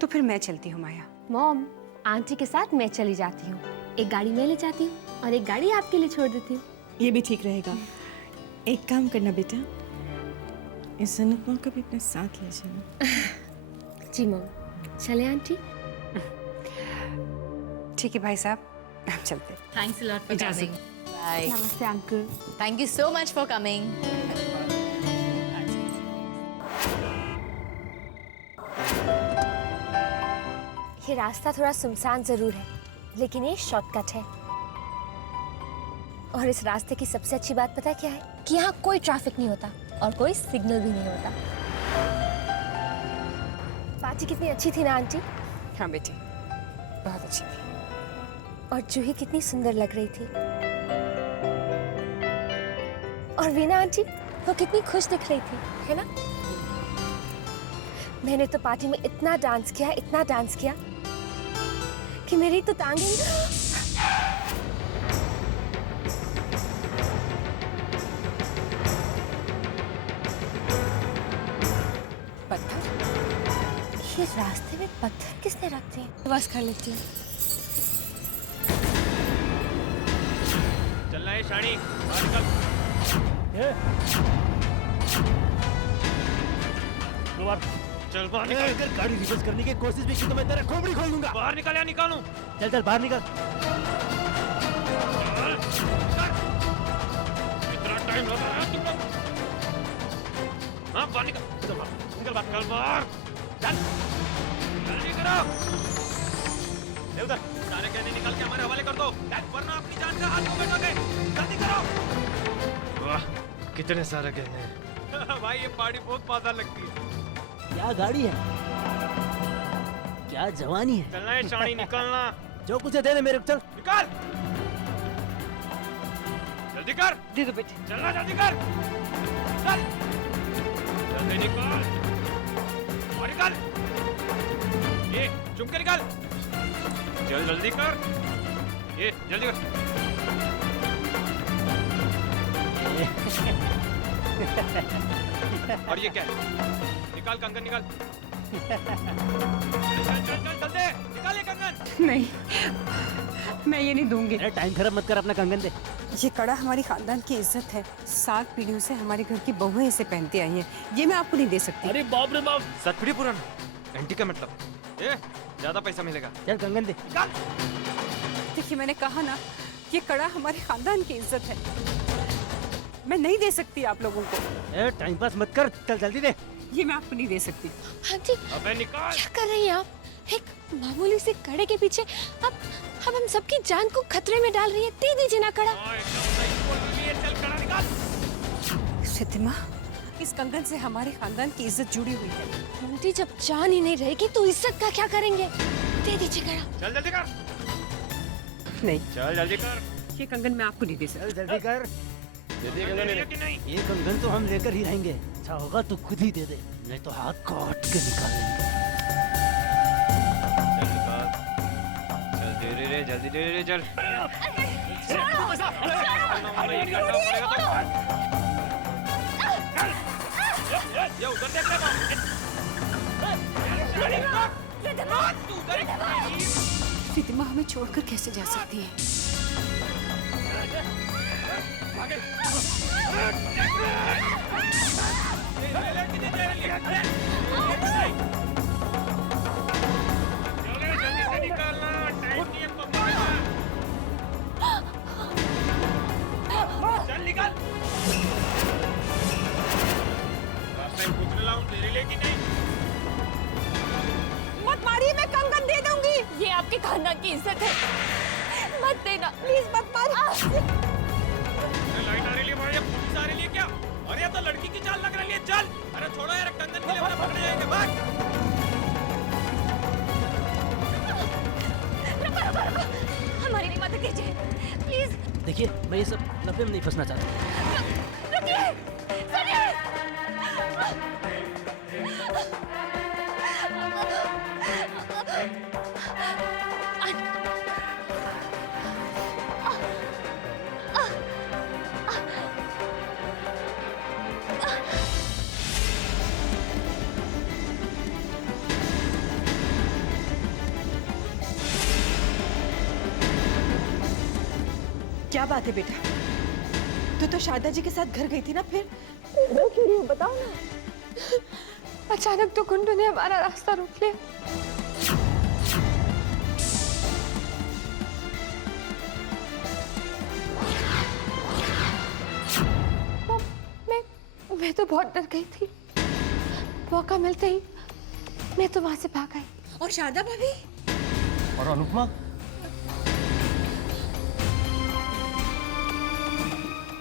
तो फिर मैं चलती हूँ माया। मॉम, आंटी के साथ मैं चली जाती हूँ। एक गाड़ी मैं ले जाती हूँ और एक गाड़ी आपके लिए छोड़ देती हूँ। ये भी ठीक रहेगा। एक काम करना बेटा, इस अनुपमा को भी अपने साथ ले जाना। जी मॉम, चले आंटी? ठीक है भाई साहब, हम चलते। Thanks a lot for coming. Bye. नमस्ते uncle. Thank you so much for coming. ये रास्ता थोड़ा सुनसान जरूर है, लेकिन ये शॉर्टकट है। और इस रास्ते की सबसे अच्छी बात पता है क्या है? कि यहाँ कोई ट्रैफिक नहीं होता और कोई सिग्नल भी नहीं होता। पार्टी कितनी अच्छी थी ना आंटी? हाँ बेटी, बहुत अच्छी थी। और जूही कितनी सुंदर लग रही थी। और वीना आंटी, वो कितनी खुश दिख रही थी, है ना? मैंने तो पार्टी में इतना डांस किया कि मेरी तो टांगें पत्थर? ये रास्ते में पत्थर किसने रख दिए? बस कर लेती हूँ। चलना है शानी, बाहर निकल। चल बाहर निकल। अगर गाड़ी रिवर्स करने की कोशिश भी की तो मैं तेरा खोपड़ी खोल दूंगा। बाहर निकल या निकालूं? चल चल बाहर निकल। इतना टाइम लगा है तुम लोग? हाँ बाहर निकल, निकल बाहर। चल जल्दी करो। उधर सारे कहने निकल के हमारे हवाले कर दो, वरना अपनी जान का हाथ में बैठोगे। जल्दी करो। वाह, कितने सारे कहने। भाई ये पार्टी बहुत मजा लगती है। क्या गाड़ी है, क्या जवानी है। चलना है शानी, निकलना। जो कुछ है दे दे मेरे को, चल निकाल। जल्दी कर। दे दो बेटे। चलना, जल्दी कर। चल जल्दी निकाल और निकाल। ये चुम के निकाल। चल जल्दी कर। ये जल्दी कर। और ये क्या है? निकाल कंगन, निकाल। चल दे, निकाल ये कंगन। नहीं, मैं ये नहीं दूंगी। अरे टाइम खराब मत कर, अपना कंगन दे। ये कड़ा हमारी खानदान की इज्जत है। 7 पीढ़ियों से हमारे घर की बहुएं इसे पहनती आई हैं। ये मैं आपको नहीं दे सकती। अरे बाप रे बाप, 7 पीढ़ी पुराना। एंटी का मतलब ये ज्यादा पैसा मिलेगा। चल कंगन दे। निकाल। देखिए, मैंने कहा ना, ये कड़ा हमारे खानदान की इज्जत है। मैं नहीं दे सकती आप लोगों को। टाइम पास मत कर, चल जल्दी दे। ये मैं आपको नहीं दे सकती। आंटी, अबे निकाल। क्या कर रही हैं आप? एक मामूली से कड़े के पीछे अब हम सबकी जान को खतरे में डाल रही है। दे दीजिए ना कड़ा। चल कड़ा निकाल। रिद्धिमा, इस कंगन से हमारे खानदान की इज्जत जुड़ी हुई है। आंटी, जब जान ही नहीं रहेगी तो इज्जत का क्या करेंगे? दे दीजिए कड़ा। चल जल्दी कर। नहीं, चल जल्दी कर। ये कंगन मैं आपको नहीं दे सकती। चल जल्दी कर। जल्दी कंगन ले कि नहीं? ये कंगन तो हम लेकर ही रहेंगे। अच्छा होगा तू खुद ही दे दे, नहीं तो हाथ काट के निकाल लेंगे। चल निकाल। चल दे रे, जल्दी दे रे, चल। ये उधर देख रहा है। रिद्धिमा हमें छोड़कर कैसे जा सकती है? जल्दी से निकालना, टाइम नहीं है पकड़ना। चल निकाल। रास्ते में पूछने लाऊं तेरे लिए कि नहीं? मत मारिए, मैं कंगन दे दूंगी। ये आपके खानदान की इज्जत है। मत देना, प्लीज मत मारो। लाइट आ रही है भाई, पुलिस आ रही है क्या? अरे ये तो लड़की की चाल लग रही है, चल। अरे छोड़ो यार, कंगन के लिए वाला पकड़ जाएंगे, भाग। रुको रुको रुको, हमारी भी मदद कीजिए प्लीज। देखिए, मैं ये सब लफड़े में नहीं फंसना चाहता। रुकिए, सुनिए। क्या बात है बेटा? तू तो शारदा जी के साथ घर गई थी ना, फिर? बताओ ना। अचानक तो गुंडों ने हमारा रास्ता रोक लिया। मैं तो बहुत डर गई थी। मौका मिलते ही मैं तो वहां से भाग आई। और शारदा भाभी? और अनुपमा?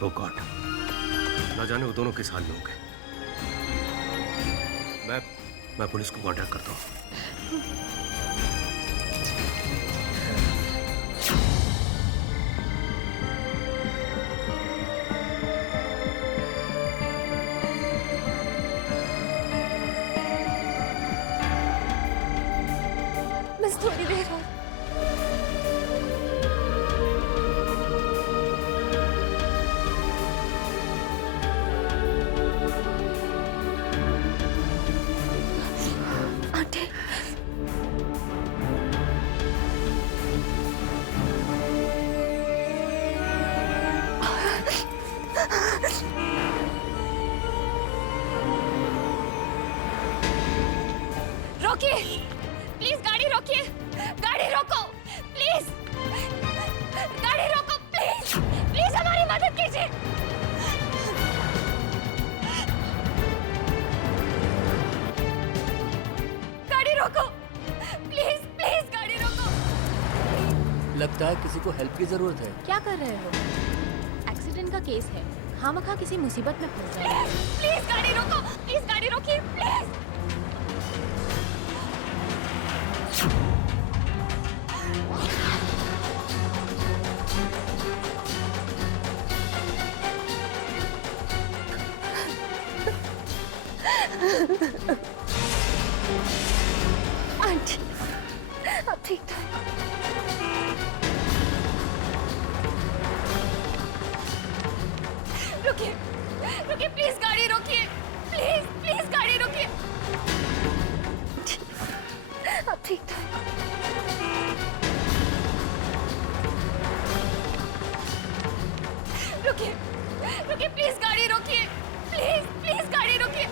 Oh God, ना जाने वो दोनों किस हाल में होंगे। मैं पुलिस को कांटेक्ट करता हूँ। बस थोड़ी देर और। आंटी, रोकिए प्लीज, गाड़ी रोकिए, गाड़ी रोको प्लीज, गाड़ी रोको प्लीज, प्लीज हमारी मदद कीजिए। गाड़ी रोको प्लीज, प्लीज गाड़ी रोको। लगता है किसी को हेल्प की जरूरत है। क्या कर रहे हो? एक्सीडेंट का केस है, खामखा किसी मुसीबत में फंस जाएंगे। प्लीज गाड़ी रोको, प्लीज गाड़ी रोकिए प्लीज। आंटी, अब ठीक था। रुकिए, रुकिए प्लीज, गाड़ी रोकिए प्लीज, प्लीज गाड़ी रोकिए। अब ठीक था। रुकिए, रुकिए प्लीज, गाड़ी रोकिए प्लीज, प्लीज गाड़ी रोकिए।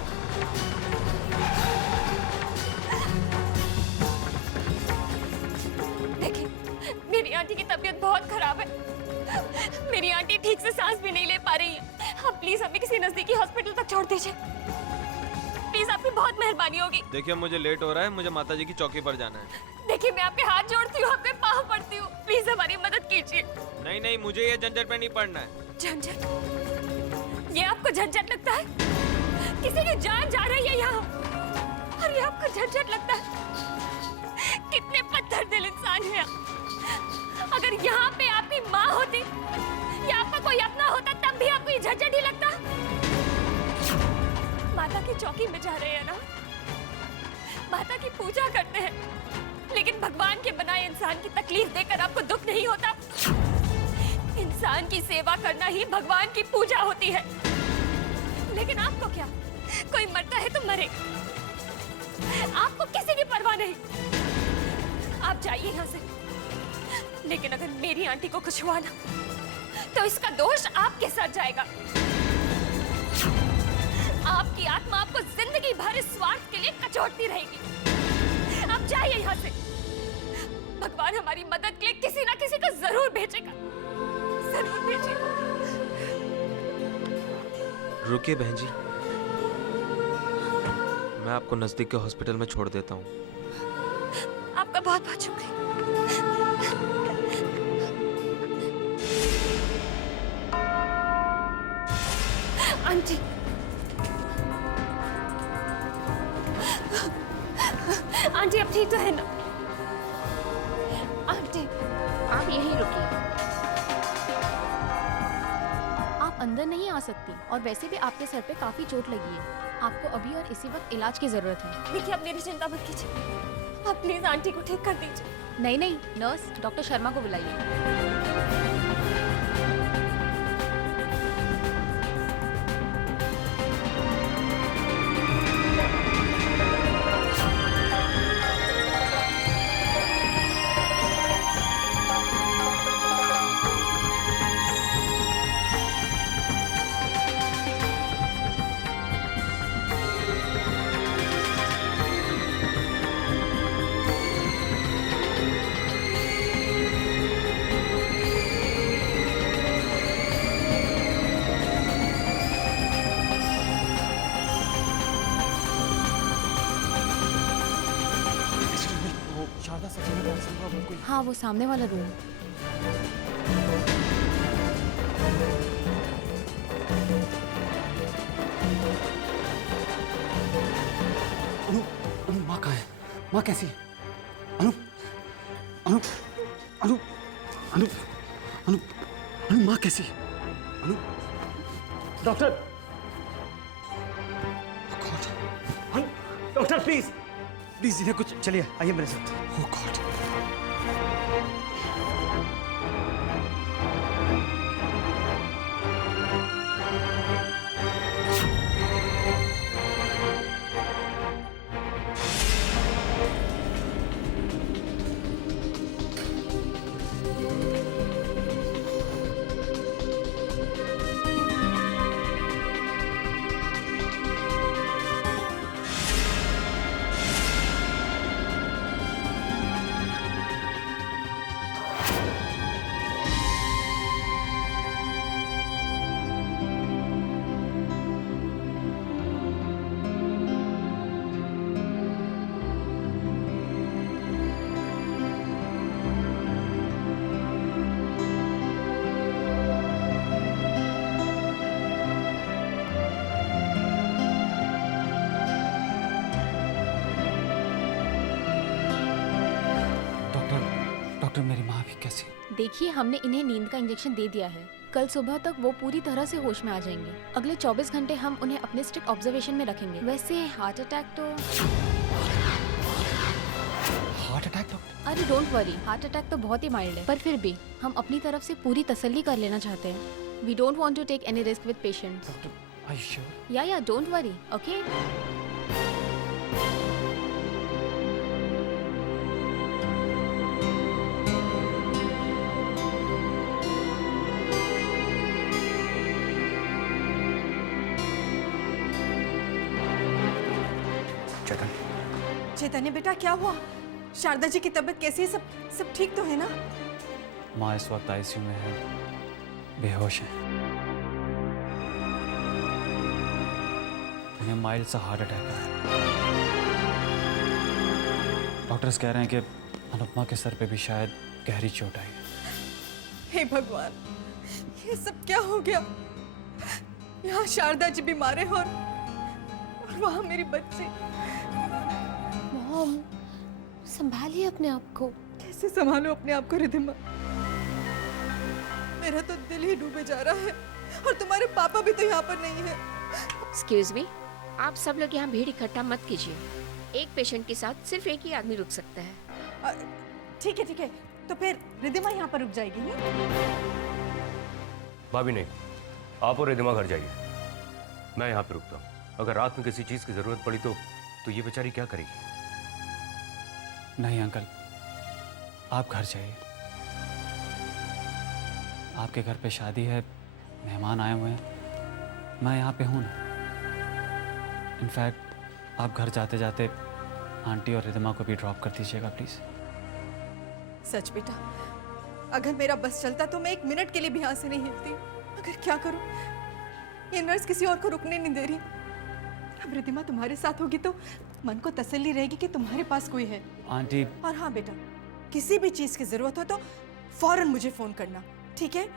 देखिए, मेरी आंटी की तबीयत बहुत खराब है। मेरी आंटी ठीक से सांस भी नहीं ले पा रही है। आप प्लीज हमें किसी नजदीकी हॉस्पिटल तक छोड़ दीजिए, प्लीज, आपकी बहुत मेहरबानी होगी। देखिए, मुझे लेट हो रहा है, मुझे माताजी की चौकी पर जाना है। देखिए, मैं आपके हाथ जोड़ती हूँ, आपके पाँव पड़ती हूँ, प्लीज हमारी मदद कीजिए। नहीं नहीं, मुझे ये झंझट में नहीं पड़ना है। झंझट? ये आपको झंझट लगता है? किसी की जान जा रही है यहाँ, और ये आपको झंझट लगता है? कितने पत्थर दिल इंसान है आप। अगर यहाँ पे आपकी माँ होती या आपका कोई अपना होता, तब भी आपको ये झंझट ही लगता। माता की चौकी में जा रहे हैं ना, माता की पूजा करते हैं, लेकिन भगवान के बनाए इंसान की तकलीफ देकर आपको दुख नहीं होता? इंसान की सेवा करना ही भगवान की पूजा होती है। लेकिन आपको क्या, कोई मरता है तो मरे, आपको किसी की परवाह नहीं। आप जाइए यहाँ से, लेकिन अगर मेरी आंटी को कुछ हुआ ना, तो इसका दोष आपके साथ जाएगा। आपकी आत्मा आपको जिंदगी भर इस स्वार्थ के लिए कचोटती रहेगी। आप जाइए यहाँ से। भगवान हमारी मदद के लिए किसी ना किसी को जरूर भेजेगा, जरूर भेजेगा। रुकिए बहन जी, मैं आपको नजदीक के हॉस्पिटल में छोड़ देता हूँ। आपका बहुत बहुत शुक्रिया। आंटी आंटी अब ठीक तो है ना? आंटी आप यहीं रुकिए। आप अंदर नहीं आ सकती और वैसे भी आपके सर पे काफी चोट लगी है। आपको अभी और इसी वक्त इलाज की जरूरत है। देखिए आप मेरी चिंता मत कीजिए, आप प्लीज आंटी को ठीक कर दीजिए। नहीं नहीं, नर्स डॉक्टर शर्मा को बुलाइए। हाँ, वो सामने वाला रूम। अनु, अनु माँ कहाँ है? माँ कैसी है? अनु, अनु, अनु, अनु, अनु, अनु माँ कैसी है? अनु, डॉक्टर, डॉक्टर प्लीज प्लीज इन्हें कुछ, चलिए आइए मेरे साथ। Oh God. डॉक्टर मेरी माँ भी कैसी? देखिए, हमने इन्हें नींद का इंजेक्शन दे दिया है। कल सुबह तक वो पूरी तरह से होश में आ जाएंगे। अगले 24 घंटे हम उन्हें अपने स्ट्रिक्ट ऑब्जर्वेशन में रखेंगे। वैसे हार्ट अटैक तो अरे डोंट वरी, हार्ट अटैक तो बहुत ही माइल्ड है, पर फिर भी हम अपनी तरफ से पूरी तसल्ली कर लेना चाहते हैं। We don't want to take any risk with patients. Are you sure? या डोंट वरी, ओके? चैतन्य बेटा, क्या हुआ? शारदा जी की तबीयत कैसी है? सब ठीक तो है ना? माँ इस वक्त आईसीयू में है, बेहोश है। उन्हें माइल्ड सा हार्ट अटैक आया। डॉक्टर्स कह रहे हैं कि अनुपमा के सर पे भी शायद गहरी चोट आई है। हे भगवान, ये सब क्या हो गया? यहाँ शारदा जी बीमार है और वहाँ मेरी बच्ची। मॉम, संभालिए अपने आप को। कैसे संभालो अपने आप को रिधिमा? मेरा तो दिल ही डूबे जा रहा है और तुम्हारे पापा भी तो यहाँ पर नहीं है। एक्सक्यूज मी, आप सब लोग यहाँ भीड़ इकट्ठा मत कीजिए। एक पेशेंट के साथ सिर्फ एक ही आदमी रुक सकता है। ठीक है, तो फिर रिधिमा यहाँ पर रुक जाएगी नहीं? भाभी नहीं, आप और रिधिमा घर जाइए, मैं यहाँ पे रुकता हूँ। अगर रात में किसी चीज़ की ज़रूरत पड़ी तो ये बेचारी क्या करेगी? नहीं अंकल, आप घर जाइए। आपके घर पे शादी है, मेहमान आए हुए हैं, मैं यहाँ पे हूँ ना। इनफैक्ट आप घर जाते जाते आंटी और रिधिमा को भी ड्रॉप कर दीजिएगा प्लीज। सच बेटा, अगर मेरा बस चलता तो मैं 1 मिनट के लिए भी यहाँ से नहीं हिलती। मगर क्या करूँ, ये नर्स किसी और को रुकने नहीं दे रही। अब रिधिमा तुम्हारे साथ होगी तो मन को तसल्ली रहेगी कि तुम्हारे पास कोई है। आंटी। और हाँ बेटा, किसी भी चीज की जरूरत हो तो फौरन मुझे फोन करना, ठीक है?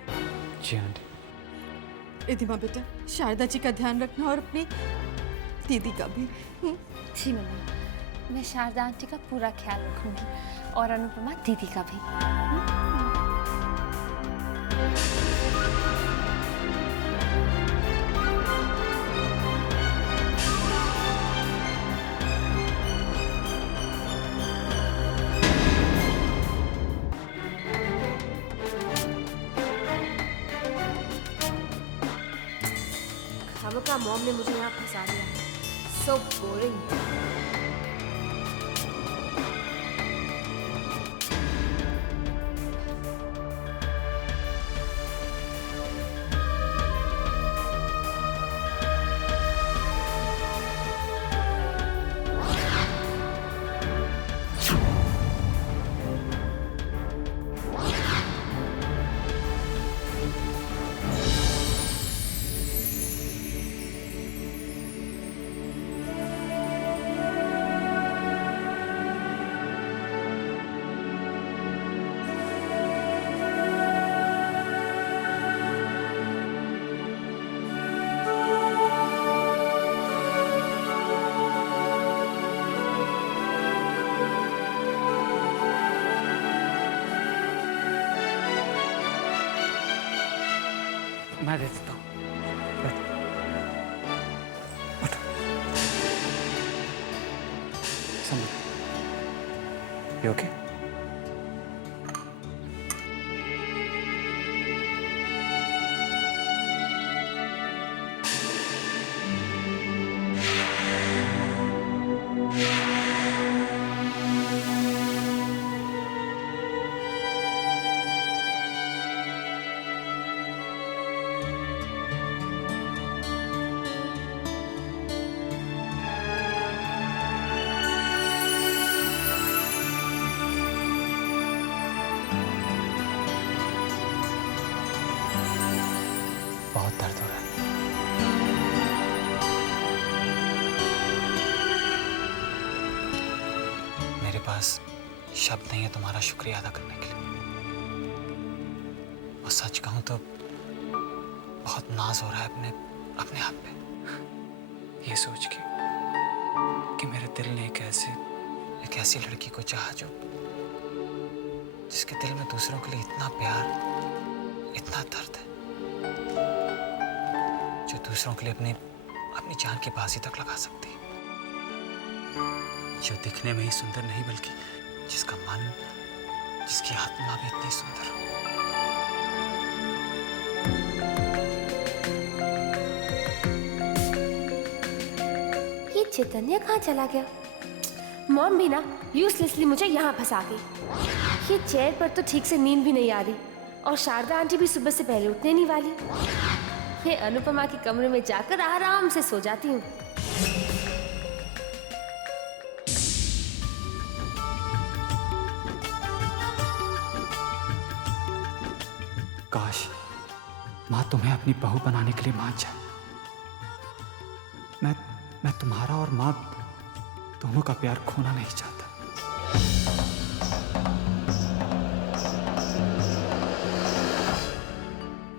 जी आंटी। रिधिमा बेटा, शारदा जी का ध्यान रखना और अपनी दीदी का भी। जी मम्मी, मैं शारदा आंटी का पूरा ख्याल रखूंगी और अनुपमा दीदी का भी। खामखा मॉम ने मुझे यहाँ फंसा दिया है। So boring. मैं दे देता हूँ। You okay? बहुत दर्द हो रहा है। मेरे पास शब्द नहीं है तुम्हारा शुक्रिया अदा करने के लिए। और सच कहूं तो बहुत नाज हो रहा है अपने आप पे, ये सोच के कि मेरे दिल ने एक ऐसी लड़की को चाहा जिसके दिल में दूसरों के लिए इतना प्यार, इतना दर्द है, जो दूसरों के लिए अपनी जान की बाजी तक लगा सकती है, जो दिखने में ही सुंदर नहीं बल्कि जिसका मन, जिसकी आत्मा भी इतनी सुंदर हो। ये चैतन्य कहाँ चला गया? मॉम भी ना यूजलेसली मुझे यहाँ फंसा गई। ये चेयर पर तो ठीक से नींद भी नहीं आ रही और शारदा आंटी भी सुबह से पहले उठने नहीं वाली। मैं अनुपमा के कमरे में जाकर आराम से सो जाती हूँ। काश माँ तुम्हें अपनी बहू बनाने के लिए मान जाए। मैं तुम्हारा और माँ दोनों का प्यार खोना नहीं चाहता।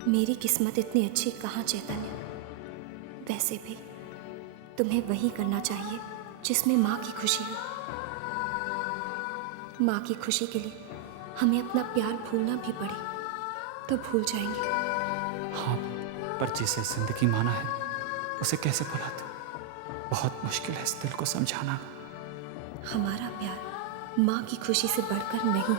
मेरी किस्मत इतनी अच्छी कहाँ चैतन्य। वैसे भी तुम्हें वही करना चाहिए जिसमें माँ की खुशी हो। माँ की खुशी के लिए हमें अपना प्यार भूलना भी पड़े तो भूल जाएंगे। हाँ, पर जिसे जिंदगी माना है उसे कैसे भुला दूं? बहुत मुश्किल है इस दिल को समझाना। हमारा प्यार माँ की खुशी से बढ़कर नहीं है।